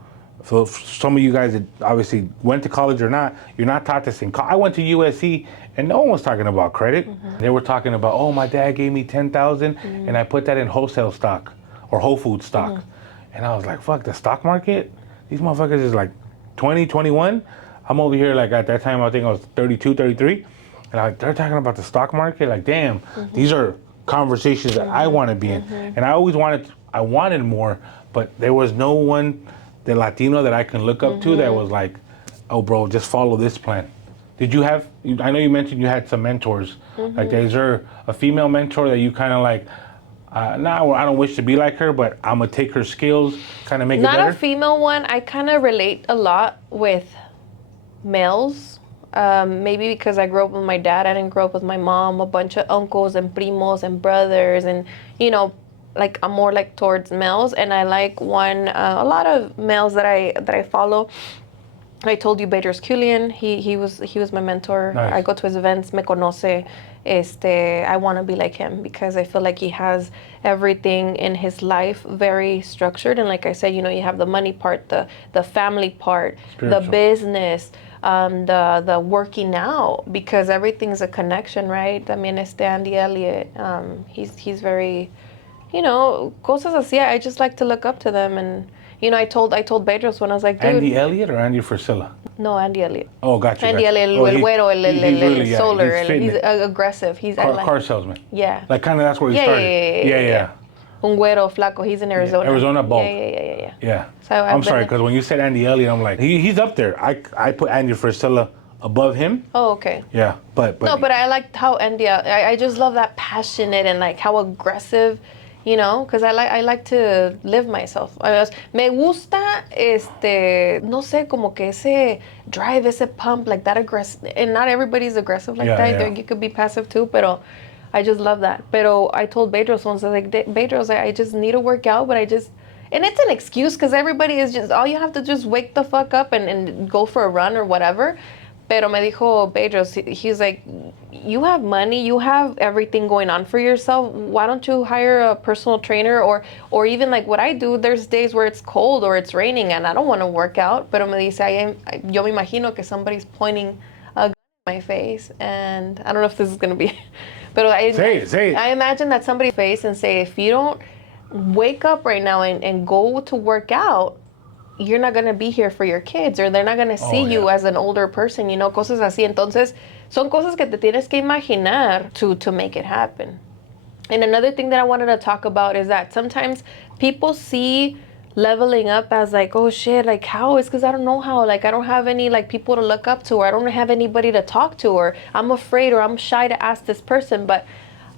So some of you guys that obviously went to college or not, you're not taught this in college. I went to USC and no one was talking about credit. They were talking about, oh, my dad gave me $10,000 and I put that in wholesale stock or Whole Foods stock. And I was like, fuck, the stock market? These motherfuckers is like 20, 21. I'm over here like at that time, I think I was 32, 33. And they're talking about the stock market. Like, damn, these are conversations that I want to be in. And I always wanted more, but there was no one, the Latino that I can look up to that was like, oh, bro, just follow this plan. Did you have, I know you mentioned you had some mentors. Like, is there a female mentor that you kind of like, I don't wish to be like her, but I'm going to take her skills, kind of make it better? Not a female one. I kind of relate a lot with males. Maybe because I grew up with my dad, I didn't grow up with my mom, a bunch of uncles and primos and brothers, and like I'm more like towards males, and I like a lot of males that I follow. I told you Bedros Keuilian, he was my mentor. Nice. I go to his events, me conoce. I want to be like him because I feel like he has everything in his life very structured. And like I said, you have the money part, the family part, Spiritual. the business, the working out, because everything's a connection, right? I mean, Andy Elliott, he's very, cosas así. I just like to look up to them. And I told Bedros when I was like, dude. Andy Elliott or Andy Frisella? No, Andy Elliott. Oh, gotcha. Andy Elliott, el güero, el solar, he's aggressive. He's car salesman. Yeah. Like kind of that's where he started. Yeah. Un güero flaco. He's in Arizona. Yeah. Arizona bald. Yeah. So I'm sorry, because when you said Andy Elliott, I'm like, he's up there. I put Andy Frisella above him. Oh, okay. Yeah, but no, but I liked how Andy. I just love that passionate and like how aggressive. Because I like to live myself. Me gusta, no sé, como que ese drive, ese pump, like that aggressive. And not everybody's aggressive like that. Yeah. You could be passive too, pero I just love that. Pero I told Bedros once, I was like, Bedros, I just need to work out, but and it's an excuse because everybody is just, all you have to just wake the fuck up and go for a run or whatever. Pero me dijo Bedros, he's like, you have money, you have everything going on for yourself. Why don't you hire a personal trainer or even like what I do? There's days where it's cold or it's raining and I don't want to work out. Pero me dice, yo me imagino que somebody's pointing a gun in my face, and I don't know if this is gonna be, but say it. I imagine that somebody's face and say, if you don't wake up right now and go to work out, you're not going to be here for your kids, or they're not going to see you as an older person, cosas así. Entonces, son cosas que te tienes que imaginar to make it happen. And another thing that I wanted to talk about is that sometimes people see leveling up as like, oh shit, like how? It's because I don't know how. Like I don't have any like people to look up to, or I don't have anybody to talk to, or I'm afraid, or I'm shy to ask this person. But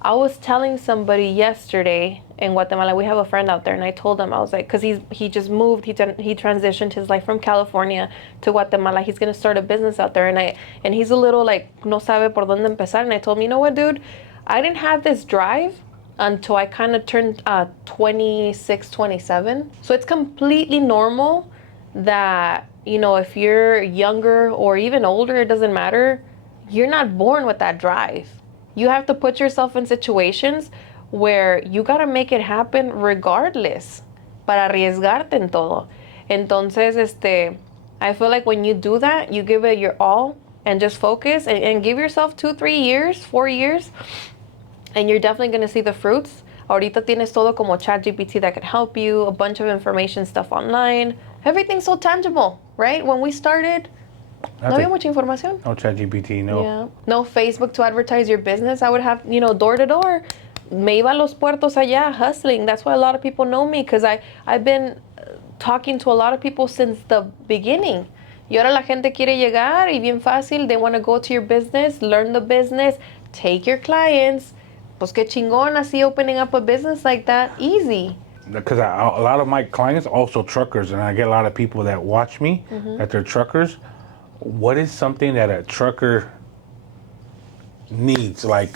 I was telling somebody yesterday in Guatemala, we have a friend out there, and I told him, I was like, because he just moved, he transitioned his life from California to Guatemala. He's gonna start a business out there, and he's a little like no sabe por dónde empezar. And I told him, you know what, dude, I didn't have this drive until I kind of turned 26, 27. So it's completely normal that if you're younger or even older, it doesn't matter. You're not born with that drive. You have to put yourself in situations where you gotta make it happen regardless, para arriesgarte en todo. Entonces, I feel like when you do that, you give it your all and just focus and give yourself 2, 3 years, 4 years, and you're definitely gonna see the fruits. Ahorita tienes todo como ChatGPT that can help you, a bunch of information stuff online. Everything's so tangible, right? When we started, no había mucha información. No ChatGPT, no. Yeah. No Facebook to advertise your business. I would have, door to door. Me iba a los puertos allá hustling. That's why a lot of people know me, because I've been talking to a lot of people since the beginning. Y ahora la gente quiere llegar y bien fácil. They want to go to your business, learn the business, take your clients. Pues qué chingón así opening up a business like that. Easy. Because a lot of my clients also truckers, and I get a lot of people that watch me that they're truckers. What is something that a trucker needs? Like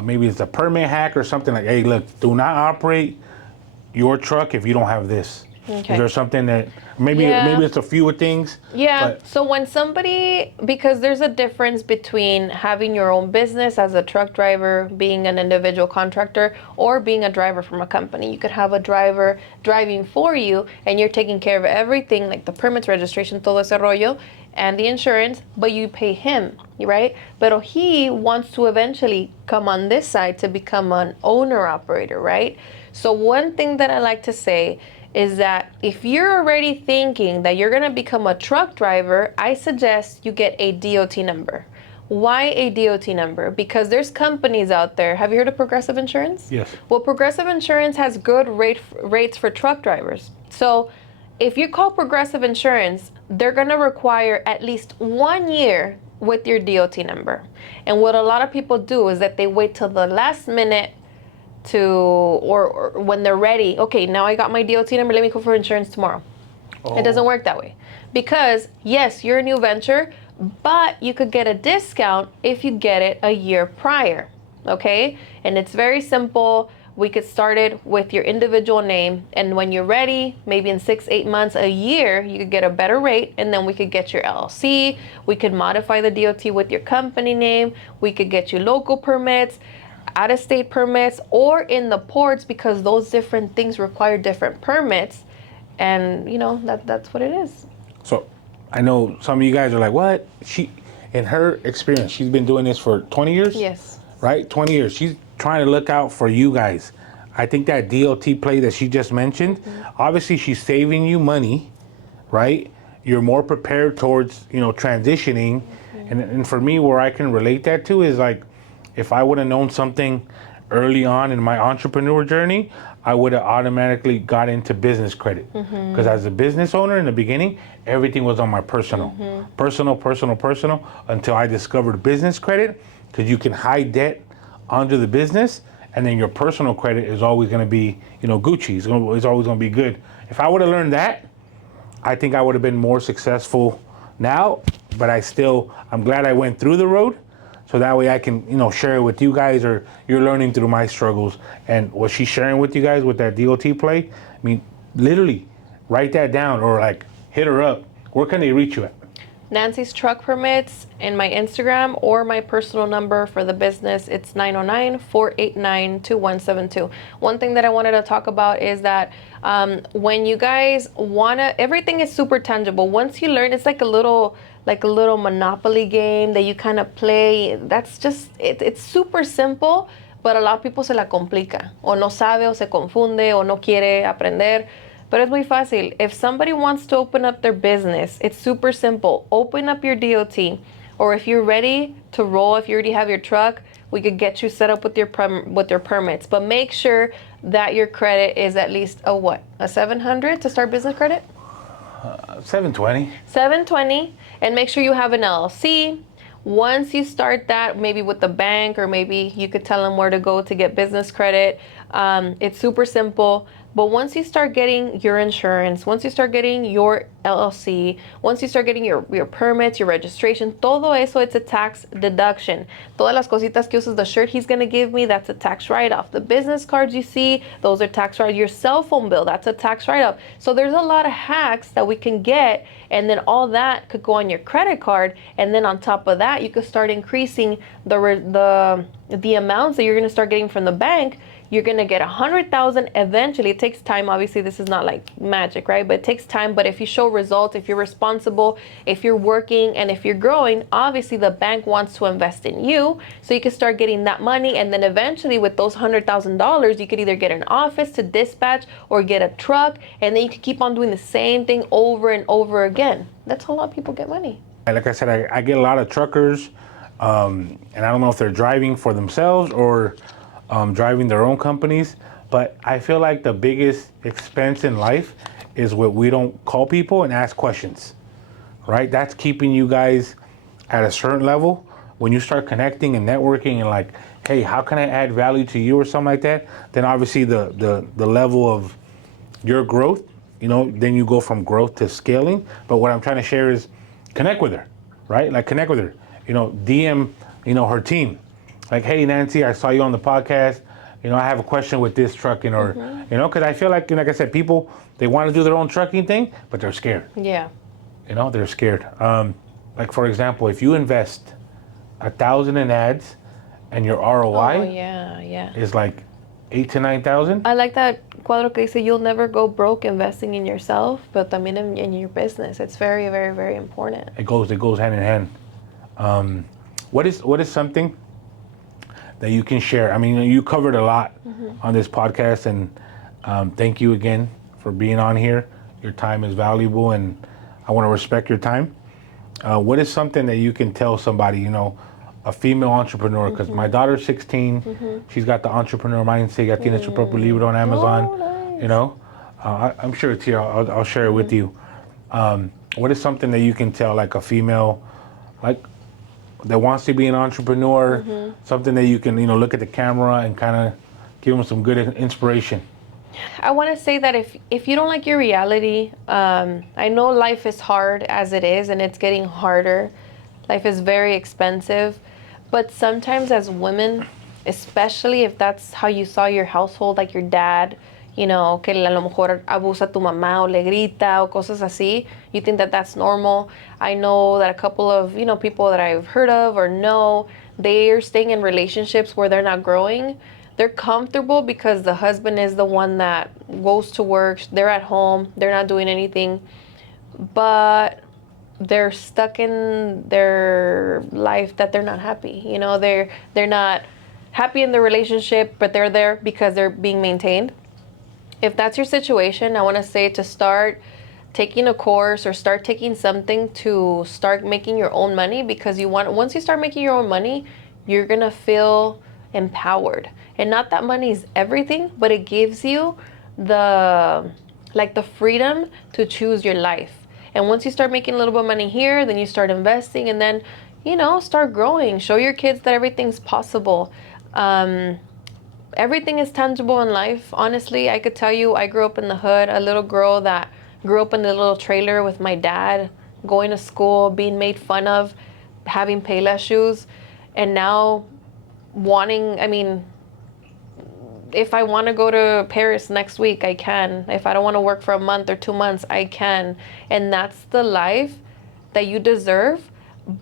maybe it's a permit hack or something like, hey, look, do not operate your truck if you don't have this. Okay. Is there something that maybe it's a few things? Yeah. So when somebody, because there's a difference between having your own business as a truck driver, being an individual contractor, or being a driver from a company. You could have a driver driving for you and you're taking care of everything, like the permits, registration, todo ese rollo, and the insurance, but you pay him, right? But he wants to eventually come on this side to become an owner operator, right? So one thing that I like to say is that if you're already thinking that you're gonna become a truck driver, I suggest you get a DOT number. Why a DOT number? Because there's companies out there. Have you heard of Progressive Insurance? Yes. Well, Progressive Insurance has good rates for truck drivers. So if you call Progressive Insurance, they're gonna require at least 1 year with your DOT number. And what a lot of people do is that they wait till the last minute or when they're ready. Okay, now I got my DOT number, let me go for insurance tomorrow. It doesn't work that way. Because yes, you're a new venture, but you could get a discount if you get it a year prior, okay? And it's very simple. We could start it with your individual name, and when you're ready, maybe in 6-8 months, a year, you could get a better rate, and then we could get your LLC. We could modify the DOT with your company name. We could get you local permits, out-of-state permits, or in the ports, because those different things require different permits. And that's what it is. So I know some of you guys are like, what? In her experience, she's been doing this for 20 years? Yes. Right? 20 years. She's trying to look out for you guys. I think that DOT play that she just mentioned, obviously she's saving you money, right? You're more prepared towards, transitioning. And for me, where I can relate that to is like, if I would have known something early on in my entrepreneur journey, I would have automatically got into business credit. Because as a business owner in the beginning, everything was on my personal, until I discovered business credit, because you can hide debt onto the business, and then your personal credit is always going to be, Gucci. It's always going to be good. If I would have learned that, I think I would have been more successful now. But I'm glad I went through the road, so that way I can, share it with you guys, or you're learning through my struggles. And what she's sharing with you guys with that DOT play, I mean, literally write that down, or like hit her up. Where can they reach you at? Nancy's Truck Permits in my Instagram, or my personal number for the business. It's 909-489-2172. One thing that I wanted to talk about is that when you guys everything is super tangible. Once you learn, it's like a little Monopoly game that you kind of play. That's just, it's super simple, but a lot of people se la complica. O no sabe, o se confunde, o no quiere aprender. But es muy fácil. If somebody wants to open up their business, it's super simple. Open up your DOT, or if you're ready to roll, if you already have your truck, we could get you set up with your permits. But make sure that your credit is at least a 700 to start business credit? 720. 720, and make sure you have an LLC. Once you start that, maybe with the bank, or maybe you could tell them where to go to get business credit. It's super simple. But once you start getting your insurance, once you start getting your LLC, once you start getting your permits, your registration, todo eso, it's a tax deduction. Todas las cositas que usas, the shirt he's going to give me, that's a tax write-off. The business cards you see, those are tax write-off. Your cell phone bill, that's a tax write-off. So there's a lot of hacks that we can get, and then all that could go on your credit card. And then on top of that, you could start increasing the amounts that you're going to start getting from the bank. You're going to get 100,000 eventually. It takes time. Obviously, this is not like magic, right? But it takes time. But if you show results, if you're responsible, if you're working, and if you're growing, obviously the bank wants to invest in you. So you can start getting that money. And then eventually with those $100,000, you could either get an office to dispatch or get a truck. And then you can keep on doing the same thing over and over again. That's how a lot of people get money. Like I said, I get a lot of truckers, and I don't know if they're driving for themselves or driving their own companies, but I feel like the biggest expense in life is what we don't call people and ask questions, right? That's keeping you guys at a certain level. When you start connecting and networking and like, hey, how can I add value to you or something like that? Then obviously the level of your growth, then you go from growth to scaling. But what I'm trying to share is connect with her, right? Like connect with her, DM, her team. Like, hey, Nancy, I saw you on the podcast. I have a question with this trucking, or, because I feel like I said, people, they want to do their own trucking thing, but they're scared. Yeah. They're scared. Like, for example, if you invest 1,000 in ads and your ROI is like 8,000 to 9,000. I like that cuadro que dice, you'll never go broke investing in yourself, but también in your business. It's very, very, very important. It goes hand in hand. What is something that you can share? I mean, you covered a lot on this podcast, and thank you again for being on here. Your time is valuable, and I want to respect your time. What is something that you can tell somebody, a female entrepreneur? Because my daughter's 16, she's got the entrepreneur mindset. Ya tiene su propio libro on Amazon. Nice. I'm sure it's here. I'll share it with you. What is something that you can tell, like a female, like, that wants to be an entrepreneur, something that you can, look at the camera and kind of give them some good inspiration? I want to say that if you don't like your reality, I know life is hard as it is, and it's getting harder, Life is very expensive. But sometimes as women, especially if that's how you saw your household, like your dad, you know, que a lo mejor abusa tu mamá o le grita o cosas así, you think that that's normal. I know that a couple of, you know, people that I've heard of or know, they are staying in relationships where they're not growing. They're comfortable because the husband is the one that goes to work, they're at home, they're not doing anything, but they're stuck in their life that they're not happy. You know, they're not happy in the relationship, but they're there because they're being maintained. If that's your situation, I want to say to start taking a course or start taking something to start making your own money, because once you start making your own money, you're going to feel empowered. And not that money is everything, but it gives you the freedom to choose your life. And once you start making a little bit of money here, then you start investing, and then, you know, start growing. Show your kids that everything's possible. Everything is tangible in life. Honestly, I could tell you, I grew up in the hood, a little girl that grew up in a little trailer with my dad, going to school, being made fun of, having Payless shoes, and now if I want to go to Paris next week, I can. If I don't want to work for a month or 2 months, I can. And that's the life that you deserve,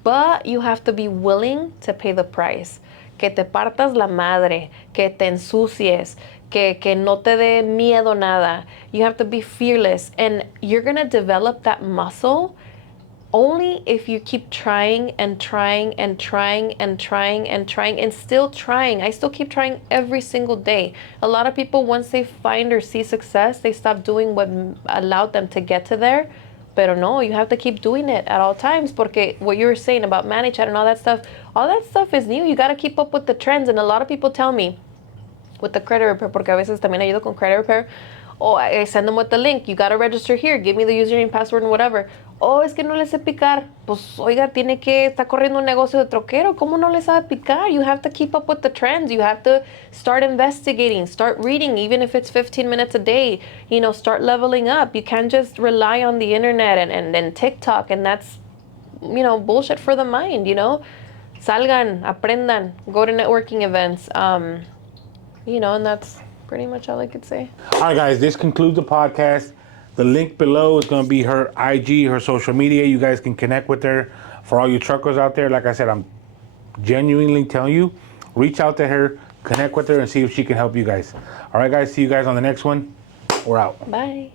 but you have to be willing to pay the price. Que te partas la madre, que te ensucies, que no te dé miedo nada. You have to be fearless, and you're going to develop that muscle only if you keep trying and trying and trying and trying and trying and still trying. I still keep trying every single day. A lot of people, once they find or see success, they stop doing what allowed them to get to there. Pero no, you have to keep doing it at all times, porque what you were saying about manage chat and all that stuff is new. You got to keep up with the trends. And a lot of people tell me with the credit repair, porque a veces también ayudo con credit repair, oh, I send them with the link. You got to register here. Give me the username, password, and whatever. Oh, es que no le sé picar. Pues, oiga, está corriendo un negocio de troquero. ¿Cómo no le sabe picar? You have to keep up with the trends. You have to start investigating, start reading, even if it's 15 minutes a day. You know, start leveling up. You can't just rely on the internet and TikTok, and that's, you know, bullshit for the mind, you know? Salgan, aprendan, go to networking events. You know, and that's pretty much all I could say. All right, guys, this concludes the podcast. The link below is going to be her IG, her social media. You guys can connect with her. For all you truckers out there, like I said, I'm genuinely telling you, reach out to her, connect with her, and see if she can help you guys. All right, guys, see you guys on the next one. We're out. Bye.